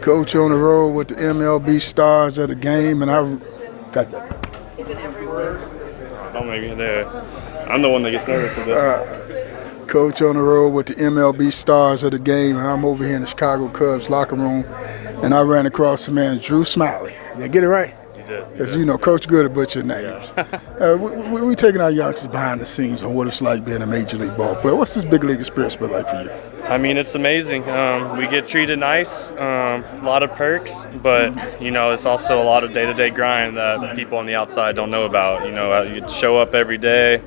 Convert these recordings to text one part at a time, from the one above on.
Coach on the road with the MLB stars at a game, and I got that. Don't make me there. I'm the one that gets nervous with this. Coach on the road with the MLB stars at a game, and I'm over here in the Chicago Cubs locker room, and I ran across the man, Drew Smyly. Did I get it right? You did. Because, you know, Coach good at butchering names. We taking our youngsters behind the scenes on what it's like being a Major League ball player. What's this big league experience been like for you? I mean, it's amazing. We get treated nice, a lot of perks, but, you know, it's also a lot of day-to-day grind that people on the outside don't know about. You know, you show up every day.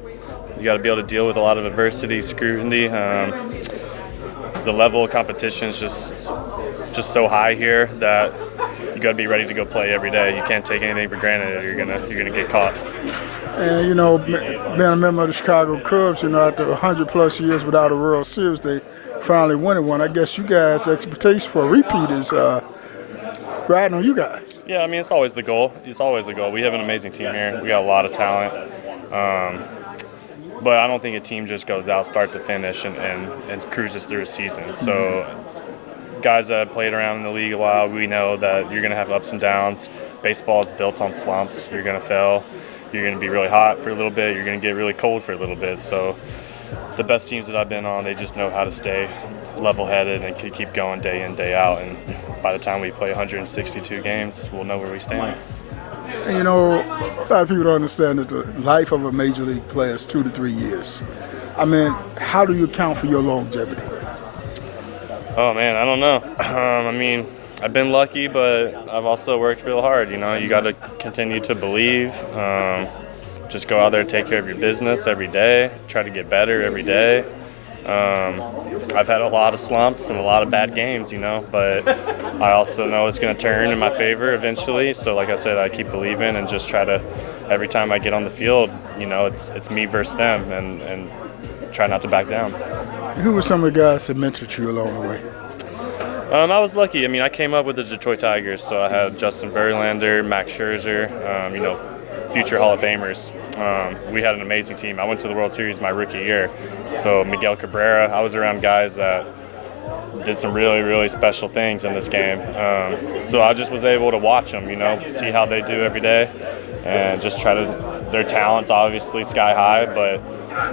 You got to be able to deal with a lot of adversity, scrutiny. The level of competition is just so high here that you got to be ready to go play every day. You can't take anything for granted. You're gonna get caught. And, you know, being a member of the Chicago Cubs, you know, after 100-plus years without a World Series, they finally winning one. I guess you guys' expectation for a repeat is riding on you guys. Yeah, I mean, it's always the goal. It's always the goal. We have an amazing team here. We got a lot of talent. But I don't think a team just goes out start to finish and cruises through a season. So guys that have played around in the league a while, we know that you're going to have ups and downs. Baseball is built on slumps. You're going to fail. You're going to be really hot for a little bit. You're going to get really cold for a little bit. So the best teams that I've been on, they just know how to stay level-headed and keep going day in, day out. And by the time we play 162 games, we'll know where we stand. And, you know, a lot of people don't understand that the life of a Major League player is 2 to 3 years. I mean, how do you account for your longevity? Oh, man, I don't know. I mean, I've been lucky, but I've also worked real hard. You know, you got to continue to believe. Just go out there, take care of your business every day, try to get better every day. I've had a lot of slumps and a lot of bad games, you know, but I also know it's going to turn in my favor eventually. So like I said, I keep believing and just try to, every time I get on the field, you know, it's me versus them and try not to back down. Who were some of the guys that mentored you along the way? I was lucky. I mean, I came up with the Detroit Tigers, so I had Justin Verlander, Max Scherzer, you know, future Hall of Famers. We had an amazing team. I went to the World Series my rookie year. So Miguel Cabrera, I was around guys that did some really, really special things in this game. So I just was able to watch them, you know, see how they do every day and just try to, their talent's obviously sky high, but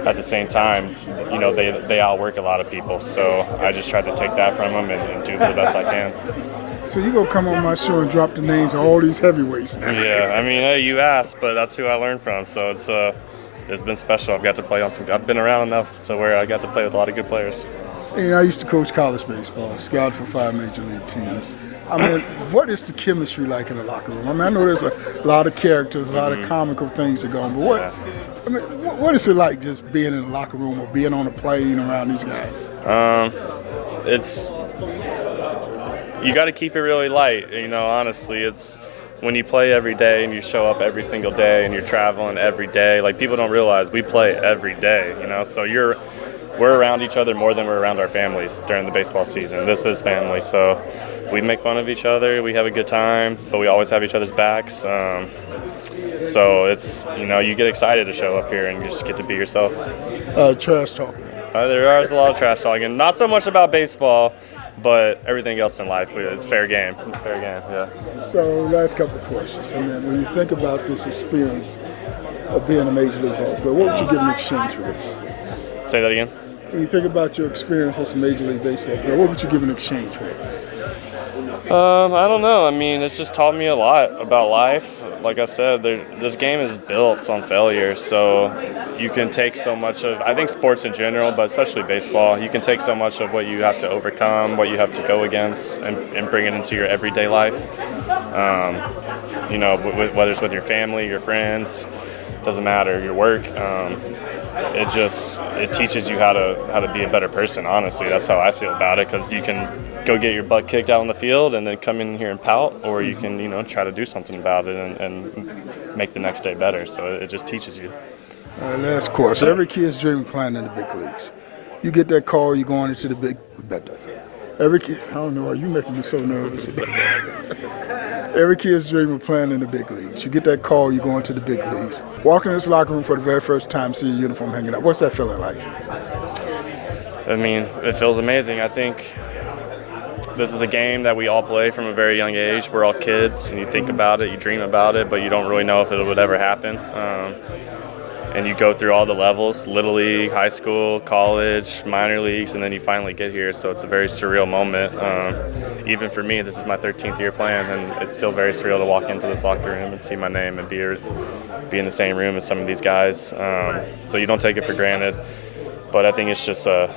at the same time, you know, they outwork a lot of people. So I just tried to take that from them and do the best I can. So you gonna come on my show and drop the names of all these heavyweights now? Yeah, I mean, hey, you asked, but that's who I learned from. So it's been special. I've got to play on some. I've been around enough to where I got to play with a lot of good players. You know, I used to coach college baseball, scout for 5 major league teams. I mean, what is the chemistry like in the locker room? I mean, I know there's a lot of characters, a lot of comical things that go on, but what? Yeah. I mean, what is it like just being in the locker room or being on a plane around these guys? It's. You got to keep it really light, you know, honestly. It's when you play every day and you show up every single day and you're traveling every day, like people don't realize we play every day, you know, so we're around each other more than we're around our families during the baseball season. This is family, so we make fun of each other, we have a good time, but we always have each other's backs. So it's, you know, you get excited to show up here and you just get to be yourself. Trash talk. There is a lot of trash talking, not so much about baseball, but everything else in life is fair game. Fair game, yeah. So last couple of questions. And then when you think about this experience of being a Major League ball player, what would you give in exchange for this? Say that again? When you think about your experience as a Major League Baseball player, what would you give in exchange for this? I don't know. I mean, it's just taught me a lot about life. Like I said, this game is built on failure, so you can take so much of, I think sports in general, but especially baseball, you can take so much of what you have to overcome, what you have to go against, and bring it into your everyday life. You know, whether it's with your family, your friends, doesn't matter, your work. It teaches you how to be a better person, honestly. That's how I feel about it, because you can go get your butt kicked out on the field and then come in here and pout, or you can, you know, try to do something about it and make the next day better. So it just teaches you. Last course. Every kid's dream of playing in the big leagues. You get that call, you're going into the big. Every kid, I don't know why you're making me so nervous. Every kid's dream of playing in the big leagues. You get that call, you're going to the big leagues. Walking in this locker room for the very first time, see your uniform hanging up. What's that feeling like? I mean, it feels amazing. I think this is a game that we all play from a very young age. We're all kids, and you think about it, you dream about it, but you don't really know if it would ever happen. And you go through all the levels, Little League, high school, college, minor leagues, and then you finally get here. So it's a very surreal moment. Even for me, this is my 13th year playing, and it's still very surreal to walk into this locker room and see my name and be in the same room as some of these guys. So you don't take it for granted. But I think it's just a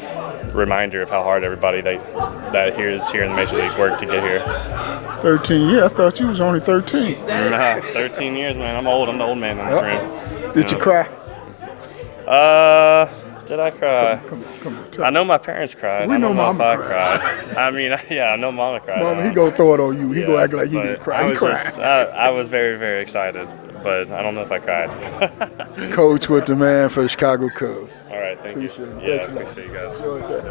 reminder of how hard everybody that is here in the Major Leagues worked to get here. 13 years? I thought you was only 13. Nah, 13 years, man. I'm old. I'm the old man in this room. Did you cry? Did I cry? Come on, I know my parents cried. We I don't know know if Mama I cried. I mean, yeah, I know Mama cried. Mama, he gonna throw it on you. He gonna act like he but didn't cry. He cried. I was very, very excited, but I don't know if I cried. Coach with the man for the Chicago Cubs. All right, thank you. Appreciate it. Yeah, Thanks a lot. appreciate you guys. Enjoy that.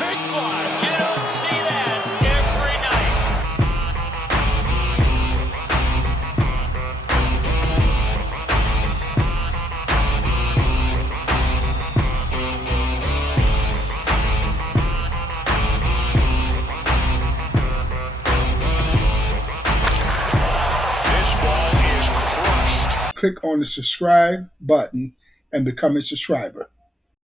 Big fly. You don't see that every night. This ball is crushed. Click on the subscribe button and become a subscriber.